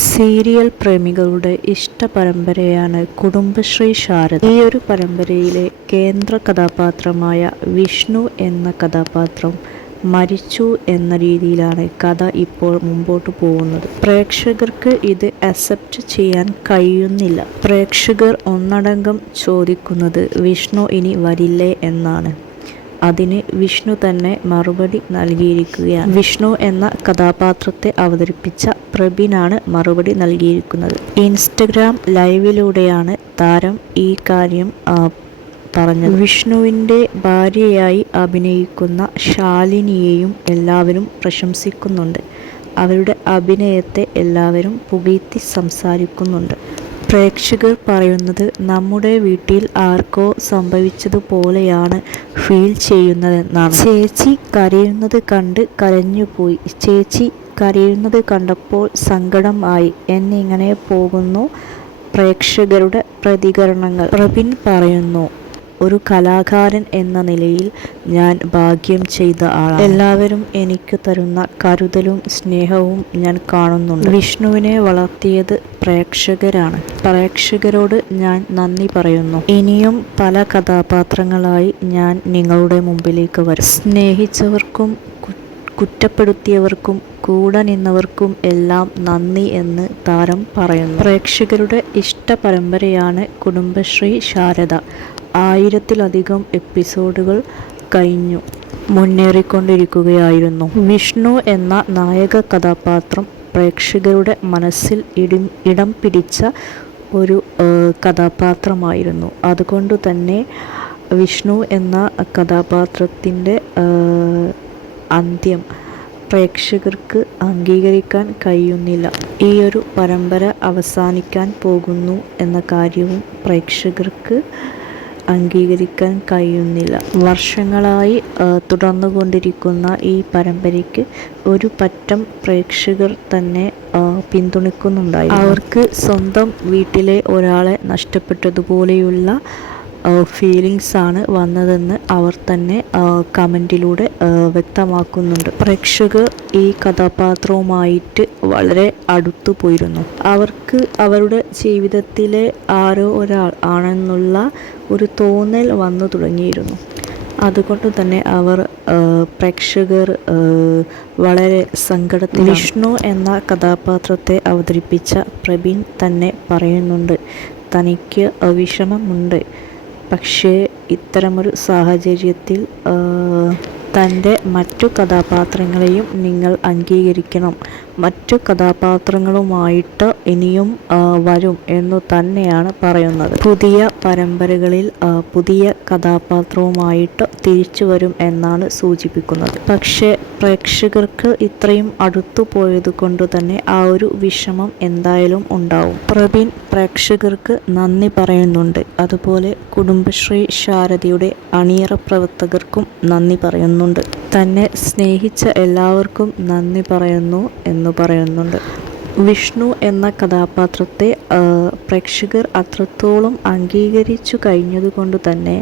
Serial പ്രേമികളുടെ ഇഷ്ടപരമ്പരയാണ് Kudumbashree Sharada. ഈ ഒരു പരമ്പരയിലെ കേന്ദ്ര കഥാപാത്രമായ വിഷ്ണു എന്ന കഥാപാത്രം മരിച്ചു എന്ന രീതിയിലാണ് കഥ ഇപ്പോൾ മുമ്പോട്ട് പോകുന്നത്. പ്രേക്ഷകർക്ക് ഇത് അക്സെപ്റ്റ് ചെയ്യാൻ കഴിയുന്നില്ല. പ്രേക്ഷകർ ഒന്നടങ്കം ചോദിക്കുന്നത് വിഷ്ണു ഇനി വരില്ലേ എന്നാണ്. അതിന് വിഷ്ണു തന്നെ മറുപടി നൽകിയിരിക്കുകയാണ്. വിഷ്ണു എന്ന കഥാപാത്രത്തെ അവതരിപ്പിച്ച പ്രബിനാണ് മറുപടി നൽകിയിരിക്കുന്നത്. ഇൻസ്റ്റഗ്രാം ലൈവിലൂടെയാണ് താരം ഈ കാര്യം പറഞ്ഞത്. വിഷ്ണുവിൻ്റെ ഭാര്യയായി അഭിനയിക്കുന്ന ശാലിനിയെയും എല്ലാവരും പ്രശംസിക്കുന്നുണ്ട്. അവരുടെ അഭിനയത്തെ എല്ലാവരും പുകഴ്ത്തി സംസാരിക്കുന്നുണ്ട്. പ്രേക്ഷകർ പറയുന്നത് നമ്മുടെ വീട്ടിൽ ആർക്കോ സംഭവിച്ചതുപോലെയാണ് ഫീൽ ചെയ്യുന്നതെന്നാണ്. ചേച്ചി കരയുന്നത് കണ്ട് കരഞ്ഞുപോയി. ചേച്ചി കരയുന്നത് കണ്ടപ്പോൾ സങ്കടം ആയി എന്നിങ്ങനെ പോകുന്നു പ്രേക്ഷകരുടെ പ്രതികരണങ്ങൾ. പ്രബിൻ പറയുന്നു, ഒരു കലാകാരൻ എന്ന നിലയിൽ ഞാൻ ഭാഗ്യം ചെയ്ത ആളാണ്. എല്ലാവരും എനിക്ക് തരുന്ന കരുതലും സ്നേഹവും ഞാൻ കാണുന്നുണ്ട്. വിഷ്ണുവിനെ വളർത്തിയത് പ്രേക്ഷകരാണ്. പ്രേക്ഷകരോട് ഞാൻ നന്ദി പറയുന്നു. ഇനിയും പല കഥാപാത്രങ്ങളായി ഞാൻ നിങ്ങളുടെ മുമ്പിലേക്ക് വരും. സ്നേഹിച്ചവർക്കും കുറ്റപ്പെടുത്തിയവർക്കും കൂടെ നിന്നവർക്കും എല്ലാം നന്ദി എന്ന് താരം പറയുന്നു. പ്രേക്ഷകരുടെ ഇഷ്ട പരമ്പരയാണ് കുടുംബശ്രീ ശാരദ. 1000-ലധികം എപ്പിസോഡുകൾ കഴിഞ്ഞു മുന്നേറിക്കൊണ്ടിരിക്കുകയായിരുന്നു. വിഷ്ണു എന്ന നായക കഥാപാത്രം പ്രേക്ഷകരുടെ മനസ്സിൽ ഇടം പിടിച്ച ഒരു കഥാപാത്രമായിരുന്നു. അതുകൊണ്ട് തന്നെ വിഷ്ണു എന്ന കഥാപാത്രത്തിൻ്റെ അന്ത്യം പ്രേക്ഷകർക്ക് അംഗീകരിക്കാൻ കഴിയുന്നില്ല. ഈ ഒരു പരമ്പര അവസാനിക്കാൻ പോകുന്നു എന്ന കാര്യവും പ്രേക്ഷകർക്ക് അംഗീകരിക്കാൻ കഴിയുന്നില്ല. വർഷങ്ങളായി തുടർന്നുകൊണ്ടിരിക്കുന്ന ഈ പരമ്പരയ്ക്ക് ഒരു പറ്റം പ്രേക്ഷകർ തന്നെ പിന്തുണയ്ക്കുന്നുണ്ടായി. അവർക്ക് സ്വന്തം വീട്ടിലെ ഒരാളെ നഷ്ടപ്പെട്ടതുപോലെയുള്ള ഫീലിങ്സ് ആണ് വന്നതെന്ന് അവർ തന്നെ കമൻറ്റിലൂടെ വ്യക്തമാക്കുന്നുണ്ട്. പ്രേക്ഷകർ ഈ കഥാപാത്രവുമായിട്ട് വളരെ അടുത്തു പോയിരുന്നു. അവർക്ക് അവരുടെ ജീവിതത്തിലെ ആരോ ഒരാൾ ആണെന്നുള്ള ഒരു തോന്നൽ വന്നു തുടങ്ങിയിരുന്നു. അതുകൊണ്ട് തന്നെ പ്രേക്ഷകർ വളരെ സങ്കടത്തിൽ. വിഷ്ണു എന്ന കഥാപാത്രത്തെ അവതരിപ്പിച്ച പ്രബിൻ തന്നെ പറയുന്നുണ്ട്, തനിക്ക് വിഷമമുണ്ട്. പക്ഷേ ഇത്തരമൊരു സാഹചര്യത്തിൽ തൻ്റെ മറ്റു കഥാപാത്രങ്ങളെയും നിങ്ങൾ അംഗീകരിക്കണം. മറ്റു കഥാപാത്രങ്ങളുമായിട്ട് ഇനിയും വരും എന്നു തന്നെയാണ് പറയുന്നത്. പുതിയ പരമ്പരകളിൽ പുതിയ കഥാപാത്രവുമായിട്ട് തിരിച്ചു വരും എന്നാണ് സൂചിപ്പിക്കുന്നത്. പക്ഷേ പ്രേക്ഷകർക്ക് ഇത്രയും അടുത്തു പോയത് കൊണ്ട് തന്നെ ആ ഒരു വിഷമം എന്തായാലും ഉണ്ടാവും. പ്രബിൻ പ്രേക്ഷകർക്ക് നന്ദി പറയുന്നുണ്ട്. അതുപോലെ കുടുംബശ്രീ ശാരദയുടെ അണിയറ പ്രവർത്തകർക്കും നന്ദി പറയുന്നുണ്ട്. തന്നെ സ്നേഹിച്ച എല്ലാവർക്കും നന്ദി പറയുന്നു എന്ന് പറയുന്നുണ്ട്. വിഷ്ണു എന്ന കഥാപാത്രത്തെ പ്രേക്ഷകർ അത്രത്തോളം അംഗീകരിച്ചു കഴിഞ്ഞതുകൊണ്ട് തന്നെ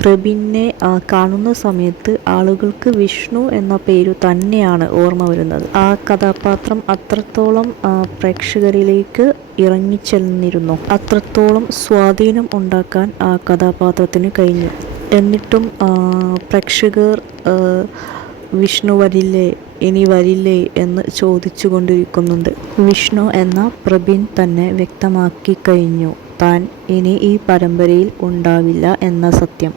പ്രബിനെ കാണുന്ന സമയത്ത് ആളുകൾക്ക് വിഷ്ണു എന്ന പേര് തന്നെയാണ് ഓർമ്മ വരുന്നത്. ആ കഥാപാത്രം അത്രത്തോളം പ്രേക്ഷകരിലേക്ക് ഇറങ്ങിച്ചെന്നിരുന്നു. അത്രത്തോളം സ്വാധീനം ഉണ്ടാക്കാൻ ആ കഥാപാത്രത്തിന് കഴിഞ്ഞു. എന്നിട്ടും പ്രേക്ഷകർ വിഷ്ണു വരില്ലേ, ഇനി വരില്ലേ എന്ന് ചോദിച്ചു കൊണ്ടിരിക്കുന്നുണ്ട്. വിഷ്ണു എന്ന പ്രബിൻ തന്നെ വ്യക്തമാക്കി കഴിഞ്ഞു താൻ ഇനി ഈ പരമ്പരയിൽ ഉണ്ടാവില്ല എന്ന സത്യം.